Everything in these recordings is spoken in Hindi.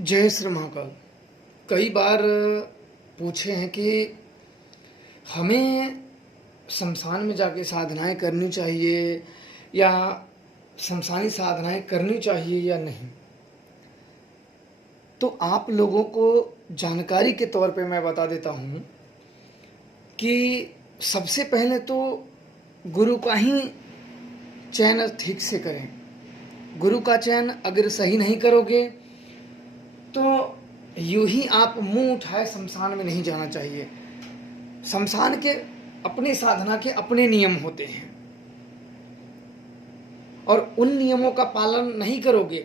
जय श्री महाकाल। कई बार पूछे हैं कि हमें शमशान में जाके साधनाएं करनी चाहिए या शमशानी साधनाएं करनी चाहिए या नहीं। तो आप लोगों को जानकारी के तौर पे मैं बता देता हूँ कि सबसे पहले तो गुरु का ही चयन ठीक से करें। गुरु का चयन अगर सही नहीं करोगे तो यूं ही आप मुंह उठाए शमशान में नहीं जाना चाहिए। शमशान के अपनी साधना के अपने नियम होते हैं और उन नियमों का पालन नहीं करोगे,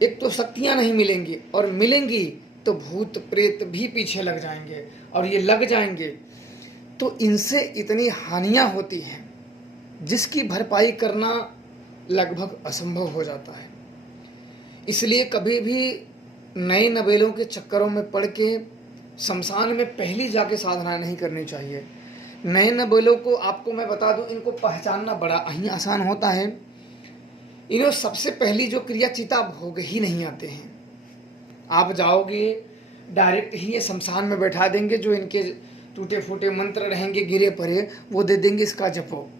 एक तो शक्तियां नहीं मिलेंगी और मिलेंगी तो भूत प्रेत भी पीछे लग जाएंगे और ये लग जाएंगे तो इनसे इतनी हानियां होती हैं जिसकी भरपाई करना लगभग असंभव हो जाता है। इसलिए कभी भी नए नवेलों के चक्करों में पड़ के शमशान में पहली जाके साधना नहीं करनी चाहिए। नए नवेलों को आपको मैं बता दूं, इनको पहचानना बड़ा ही आसान होता है। इन्हें सबसे पहली जो क्रिया चिता भोग ही नहीं आते हैं। आप जाओगे डायरेक्ट ही ये शमशान में बैठा देंगे, जो इनके टूटे फूटे मंत्र रहेंगे गिरे पड़े वो दे देंगे, इसका जपो।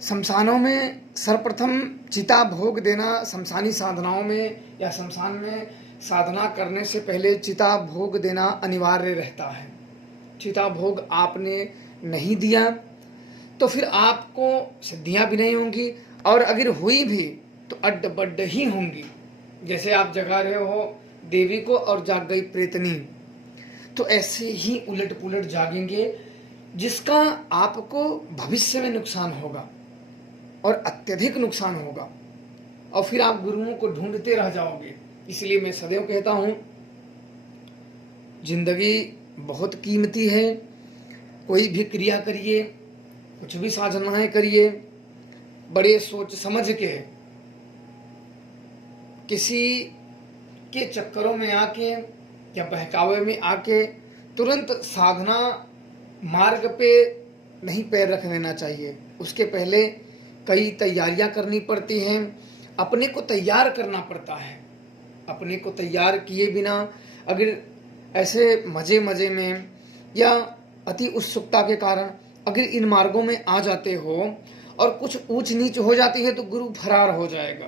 शमशानों में सर्वप्रथम चिता भोग देना, शमशानी साधनाओं में या शमशान में साधना करने से पहले चिता भोग देना अनिवार्य रहता है। चिता भोग आपने नहीं दिया तो फिर आपको सिद्धियां भी नहीं होंगी और अगर हुई भी तो अड्ड बड्ड ही होंगी। जैसे आप जगा रहे हो देवी को और जाग गई प्रेतनी, तो ऐसे ही उलट पुलट जागेंगे जिसका आपको भविष्य में नुकसान होगा और अत्यधिक नुकसान होगा और फिर आप गुरुओं को ढूंढते रह जाओगे। इसलिए मैं सदैव कहता हूँ, जिंदगी बहुत कीमती है। कोई भी क्रिया करिए, कुछ भी साधनाएं करिए, बड़े सोच समझ के। किसी के चक्करों में आके या बहकावे में आके तुरंत साधना मार्ग पे नहीं पैर रख लेना चाहिए। उसके पहले कई तैयारियां करनी पड़ती हैं, अपने को तैयार करना पड़ता है। अपने को तैयार किए बिना अगर ऐसे मजे मजे में या अति उत्सुकता के कारण अगर इन मार्गों में आ जाते हो और कुछ ऊंच नीच हो जाती है तो गुरु फरार हो जाएगा।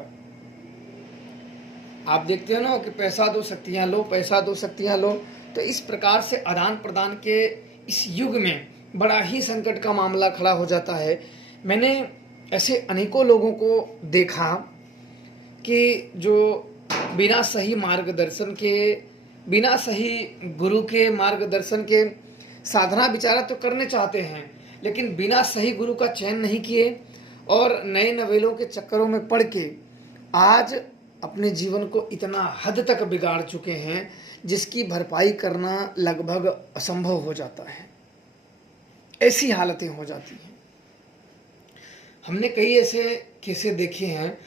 आप देखते हो ना कि पैसा दो शक्तियां लो, पैसा दो शक्तियां लो। तो इस प्रकार से आदान प्रदान के इस युग में बड़ा ही संकट का मामला खड़ा हो जाता है। मैंने ऐसे अनेकों लोगों को देखा कि जो बिना सही मार्गदर्शन के, बिना सही गुरु के मार्गदर्शन के साधना विचारा तो करने चाहते हैं, लेकिन बिना सही गुरु का चयन नहीं किए और नए नवेलों के चक्करों में पड़ के आज अपने जीवन को इतना हद तक बिगाड़ चुके हैं जिसकी भरपाई करना लगभग असंभव हो जाता है। ऐसी हालतें हो जाती हैं। हमने कई ऐसे केसेस देखे हैं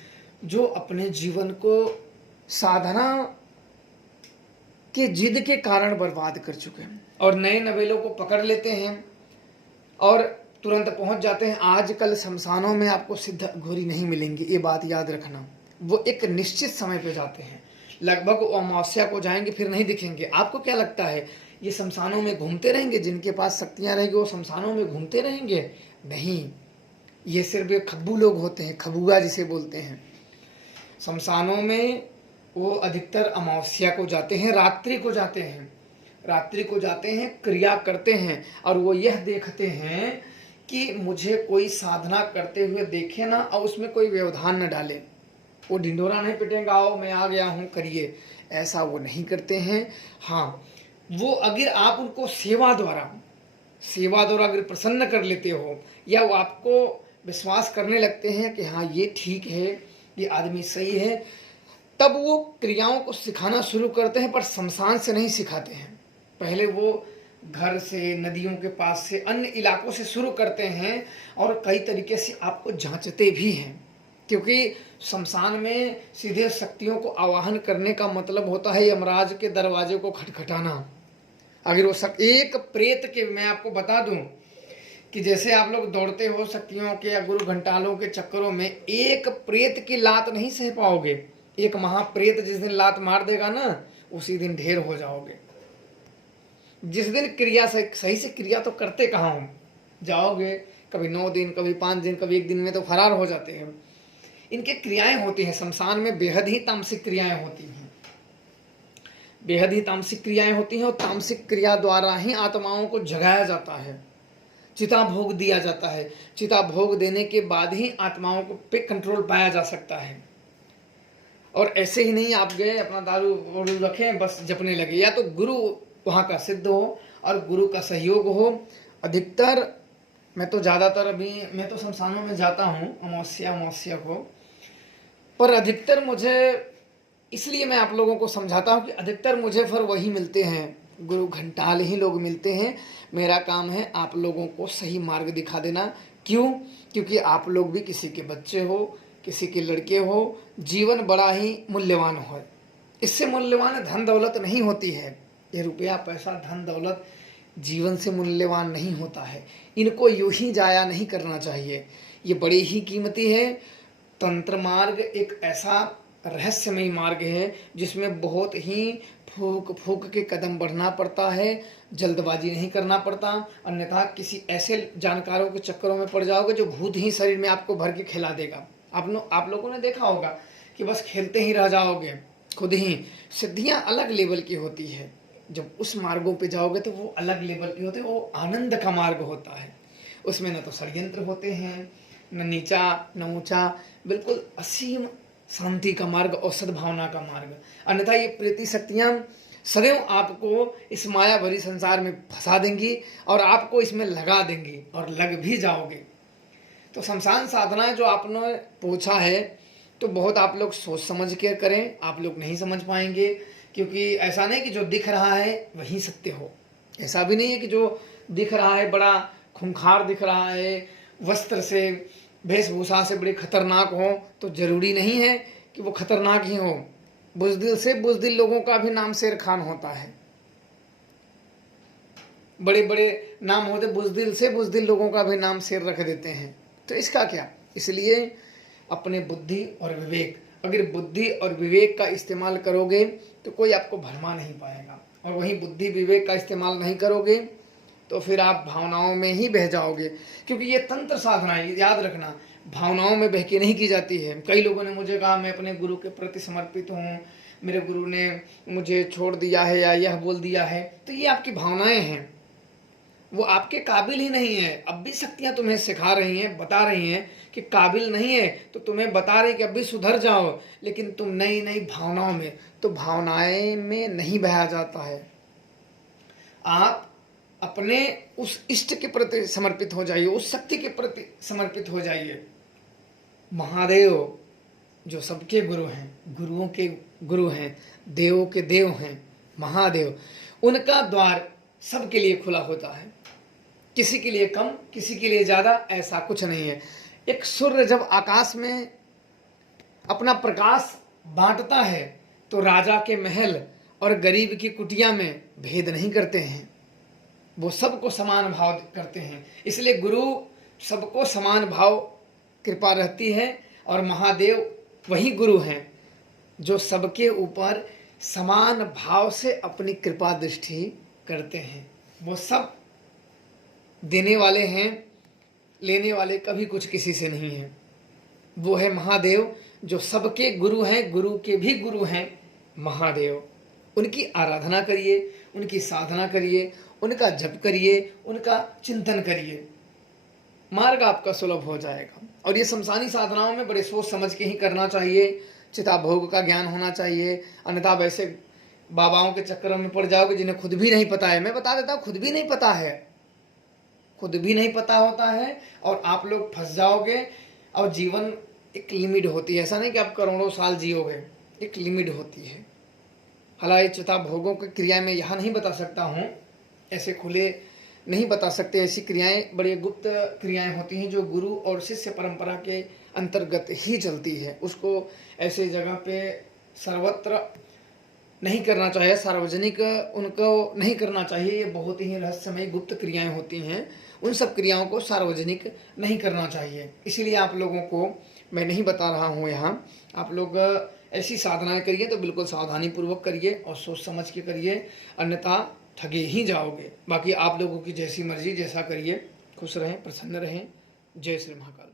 जो अपने जीवन को साधना के जिद के कारण बर्बाद कर चुके हैं और नए नवेलों को पकड़ लेते हैं और तुरंत पहुंच जाते हैं। आजकल शमशानों में आपको सिद्ध घोरी नहीं मिलेंगी, ये बात याद रखना। वो एक निश्चित समय पे जाते हैं, लगभग अमावस्या को जाएंगे, फिर नहीं दिखेंगे। आपको क्या लगता है ये शमशानों में घूमते रहेंगे? जिनके पास शक्तियां रहेंगी वो शमशानों में घूमते रहेंगे? नहीं, ये सिर्फ एक खब्बू लोग होते हैं, खबुआ जिसे बोलते हैं। शमशानों में वो अधिकतर अमावस्या को जाते हैं, रात्रि को जाते हैं, रात्रि को जाते हैं, क्रिया करते हैं और वो यह देखते हैं कि मुझे कोई साधना करते हुए देखे ना और उसमें कोई व्यवधान न डाले। वो ढिंढोरा नहीं पिटेंगे, आओ मैं आ गया हूँ करिए, ऐसा वो नहीं करते हैं। हाँ, वो अगर आप उनको सेवा द्वारा अगर प्रसन्न कर लेते हो या वो आपको विश्वास करने लगते हैं कि हाँ ये ठीक है, ये आदमी सही है, तब वो क्रियाओं को सिखाना शुरू करते हैं। पर शमशान से नहीं सिखाते हैं, पहले वो घर से, नदियों के पास से, अन्य इलाकों से शुरू करते हैं और कई तरीके से आपको जांचते भी हैं। क्योंकि शमशान में सीधे शक्तियों को आवाहन करने का मतलब होता है यमराज के दरवाजे को खटखटाना। अगर वो सब एक प्रेत के, मैं आपको बता दूं कि जैसे आप लोग दौड़ते हो शक्तियों के या गुरु घंटालों के चक्करों में, एक प्रेत की लात नहीं सह पाओगे। एक महाप्रेत जिस दिन लात मार देगा ना, उसी दिन ढेर हो जाओगे। जिस दिन क्रिया सही से क्रिया तो करते कहाँ हो, जाओगे कभी 9 दिन, कभी 5 दिन, कभी 1 दिन में तो फरार हो जाते हैं। इनके क्रियाएं होती हैं शमशान में, बेहद ही तामसिक क्रियाएं होती हैं, बेहद ही तामसिक क्रियाएं होती हैं। और तामसिक क्रिया द्वारा ही आत्माओं को जगाया जाता है, चिता भोग दिया जाता है। चिता भोग देने के बाद ही आत्माओं को पे कंट्रोल पाया जा सकता है। और ऐसे ही नहीं आप गए अपना दारू वारू रखें बस जपने लगे, या तो गुरु वहाँ का सिद्ध हो और गुरु का सहयोग हो। अधिकतर मैं तो ज़्यादातर अभी मैं तो शमशानों में जाता हूँ अमावस्या को, पर अधिकतर मुझे, इसलिए मैं आप लोगों को समझाता हूँ कि अधिकतर मुझे फिर वही मिलते हैं, गुरु घंटाल ही लोग मिलते हैं। मेरा काम है आप लोगों को सही मार्ग दिखा देना। क्यों? क्योंकि आप लोग भी किसी के बच्चे हो, किसी के लड़के हो। जीवन बड़ा ही मूल्यवान हो, इससे मूल्यवान धन दौलत नहीं होती है। ये रुपया पैसा धन दौलत जीवन से मूल्यवान नहीं होता है। इनको यूं ही जाया नहीं करना चाहिए, ये बड़ी ही कीमती है। तंत्र मार्ग एक ऐसा रहस्यमय मार्ग है जिसमें बहुत ही फूक फूक के कदम बढ़ना पड़ता है, जल्दबाजी नहीं करना पड़ता। अन्यथा किसी ऐसे जानकारों के चक्करों में पड़ जाओगे जो भूत ही शरीर में आपको भर के खिला देगा। आप लोगों ने देखा होगा कि बस खेलते ही रह जाओगे खुद ही। सिद्धियां अलग लेवल की होती है, जब उस मार्गों पे जाओगे तो वो अलग लेवल की होती है, वो आनंद का मार्ग होता है। उसमें न तो षड्यंत्र होते हैं, न नीचा न ऊंचा, बिल्कुल असीम शांति का मार्ग और सद्भावना का मार्ग। अन्यथा ये प्रीति शक्तियाँ सदैव आपको इस माया भरी संसार में फंसा देंगी और आपको इसमें लगा देंगी और लग भी जाओगे। तो शमशान साधना जो आपने पूछा है तो बहुत आप लोग सोच समझ के करें, आप लोग नहीं समझ पाएंगे। क्योंकि ऐसा नहीं कि जो दिख रहा है वही सत्य हो, ऐसा भी नहीं है कि जो दिख रहा है बड़ा खूंखार दिख रहा है, वस्त्र से वेशभूषा से बड़े खतरनाक हो, तो जरूरी नहीं है कि वो खतरनाक ही हो। बुज़दिल से बुज़दिल लोगों का भी नाम शेर खान होता है, बड़े बड़े नाम होते, बुज़दिल से बुज़दिल लोगों का भी नाम शेर रख देते हैं। तो इसका क्या? इसलिए अपने बुद्धि और विवेक, अगर बुद्धि और विवेक का इस्तेमाल करोगे तो कोई आपको भरमा नहीं पाएगा, और वहीं बुद्धि विवेक का इस्तेमाल नहीं करोगे तो फिर आप भावनाओं में ही बह जाओगे। क्योंकि ये तंत्र साधना है, याद रखना, भावनाओं में बह के नहीं की जाती है। कई लोगों ने मुझे कहा मैं अपने गुरु के प्रति समर्पित हूँ, मेरे गुरु ने मुझे छोड़ दिया है या यह बोल दिया है, तो ये आपकी भावनाएं हैं, वो आपके काबिल ही नहीं है। अब भी शक्तियां तुम्हें सिखा रही हैं, बता रही हैं कि काबिल नहीं है, तो तुम्हें बता रही कि अब भी सुधर जाओ, लेकिन तुम नई नई भावनाओं में, तो भावनाएं में नहीं बहा जाता है। आप अपने उस इष्ट के प्रति समर्पित हो जाइए, उस शक्ति के प्रति समर्पित हो जाइए। महादेव जो सबके गुरु हैं, गुरुओं के गुरु हैं, देवों के देव हैं, महादेव, उनका द्वार सबके लिए खुला होता है। किसी के लिए कम, किसी के लिए ज़्यादा, ऐसा कुछ नहीं है। एक सूर्य जब आकाश में अपना प्रकाश बांटता है तो राजा के महल और गरीब की कुटिया में भेद नहीं करते हैं, वो सबको समान भाव करते हैं। इसलिए गुरु सबको समान भाव कृपा रहती है, और महादेव वही गुरु हैं जो सबके ऊपर समान भाव से अपनी कृपा दृष्टि करते हैं। वो सब देने वाले हैं, लेने वाले कभी कुछ किसी से नहीं है। वो है महादेव जो सबके गुरु हैं, गुरु के भी गुरु हैं महादेव। उनकी आराधना करिए, उनकी साधना करिए, उनका जप करिए, उनका चिंतन करिए, मार्ग आपका सुलभ हो जाएगा। और ये शमशानी साधनाओं में बड़े सोच समझ के ही करना चाहिए, चिता भोग का ज्ञान होना चाहिए। अन्यथा वैसे बाबाओं के चक्करों में पड़ जाओगे जिन्हें खुद भी नहीं पता है। मैं बता देता हूँ, खुद भी नहीं पता है, खुद भी नहीं पता होता है, और आप लोग फंस जाओगे। और जीवन एक लिमिट होती है, ऐसा नहीं कि आप करोड़ों साल जियोगे, एक लिमिट होती है। हालांकि चिता भोगों की क्रिया में यहाँ नहीं बता सकता हूँ, ऐसे खुले नहीं बता सकते। ऐसी क्रियाएं बड़ी गुप्त क्रियाएं होती हैं जो गुरु और शिष्य परंपरा के अंतर्गत ही चलती है। उसको ऐसे जगह पे सर्वत्र नहीं करना चाहिए, सार्वजनिक उनको नहीं करना चाहिए। ये बहुत ही रहस्यमय गुप्त क्रियाएं होती हैं, उन सब क्रियाओं को सार्वजनिक नहीं करना चाहिए। इसीलिए आप लोगों को मैं नहीं बता रहा हूँ यहाँ। आप लोग ऐसी साधनाएं करिए तो बिल्कुल सावधानी पूर्वक करिए और सोच समझ के करिए, अन्यथा ठगे ही जाओगे। बाकी आप लोगों की जैसी मर्जी, जैसा करिए। खुश रहें, प्रसन्न रहें। जय श्री महाकाल।